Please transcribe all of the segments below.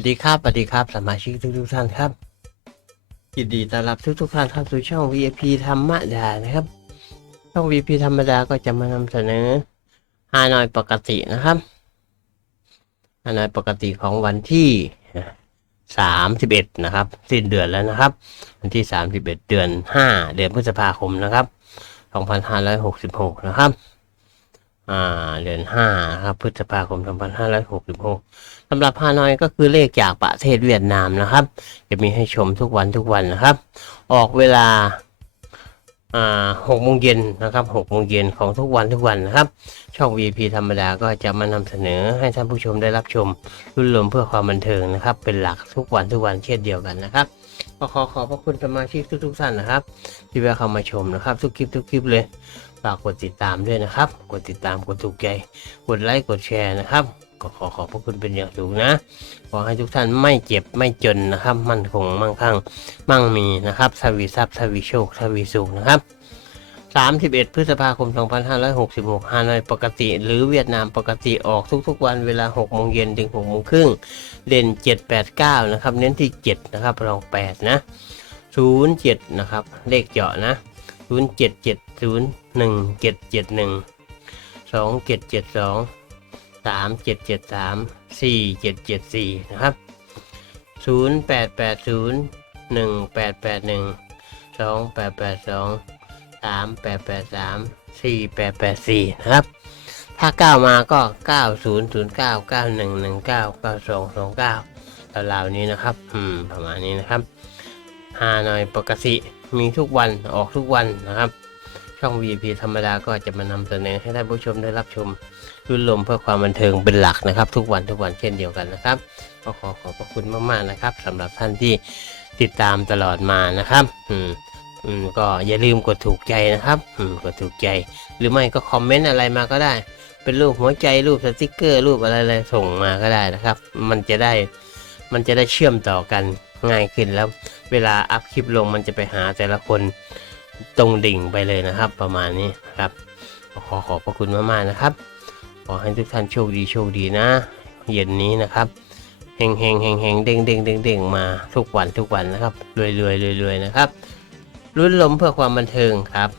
วัสดีครับสวัสดีครับสมาชิกทุกทุกๆท่านครับยินดีต้อนรับทุกทุกๆท่านเข้าสู่ช่อง VIP ธรรมดานะครับ ช่อง VIP ธรรมดาก็จะมานำเสนอฮานอยปกตินะครับฮานอยปกติของวันที่สามสิบเอ็ดนะครับ สิ้นเดือนแล้วนะครับ วันที่สามสิบเอ็ดเดือนห้าเดือนพฤษภาคมนะครับสองพันห้าร้อยหกสิบหกนะครับ อ่าเดือนห้าครับพฤษภาคม2566สำหรับฮานอยก็คือเลขจากประเทศเวียดนามนะครับ จะมีให้ชมทุกวันทุกวันนะครับ ออกเวลาหกโมงเย็นนะครับหกโมงเย็นของทุกวันทุกวันนะครับ ช่อง VP ธรรมดาก็จะมานำเสนอให้ท่านผู้ชมได้รับชมรุ่นรวมเพื่อความบันเทิงนะครับ เป็นหลักทุกวันทุกวันเช่นเดียวกันนะครับ ก็ขอขอบพระคุณสมาชิกทุกๆท่านนะครับ ที่แวะเข้ามาชมนะครับ ทุกคลิปทุกคลิปเลยฝากกดติดตามด้วยนะครับ กดติดตามกดถูกใจกดไลค์กดแชร์นะครับก็ขอขอบพระคุณเป็นอย่างสูงนะ ขอให้ทุกท่านไม่เจ็บไม่จนนะครับ มั่นคงมั่งคั่งมั่งมีนะครับสวีทรัพย์สวีโชคสวีสุขนะครับ 31 พฤษภาคม 2566 ฮานอยปกติ หรือเวียดนามปกติออกทุกๆวันเวลา 6 โมงเย็นถึง 6 โมงครึ่งเด่น 789 นะครับ เน้นที่ 7 นะครับรอง 8 นะ 07 นะครับ เลขเจาะนะ 07701771 2772 3773 4774 นะครับ 0880 1881 2882 สามแปดแปดสามสี่แปดแปดสี่นะครับ ถ้าเก้ามาก็เก้าศูนย์ศูนย์เก้าเก้าหนึ่งหนึ่งเก้าเก้าสองสองเก้าราวนี้นะครับ อืม ประมาณนี้นะครับฮานอยปกติมีทุกวันออกทุกวันนะครับ ช่อง VP ธรรมดาก็จะมานำเสนอให้ท่านผู้ชมได้รับชมรุ่นลมเพื่อความบันเทิงเป็นหลักนะครับ ทุกวันทุกวันเช่นเดียวกันนะครับก็ขอขอบพระคุณมากๆนะครับสำหรับท่านที่ติดตามตลอดมานะครับ อืม อืมก็อย่าลืมกดถูกใจนะครับอืมกดถูกใจ หรือไม่ก็คอมเมนต์อะไรมาก็ได้ เป็นรูปหัวใจรูปสติกเกอร์รูปอะไรๆส่งมาก็ได้นะครับ มันจะได้มันจะได้เชื่อมต่อกันง่ายขึ้นแล้ว เวลาอัพคลิปลงมันจะไปหาแต่ละคนตรงดิ่งไปเลยนะครับ ประมาณนี้ครับ ขอขอบพระคุณมากๆนะครับ ขอให้ทุกท่านโชคดีโชคดีนะ เย็นนี้นะครับเฮงเฮงเฮงเฮงเด้งเด้งเด้งเด้งมาทุกวันทุกวันนะครับรวยรวยรวยรวยนะครับ รุ่นลมเพื่อความบันเทิงครับ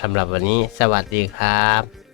สำหรับวันนี้สวัสดีครับ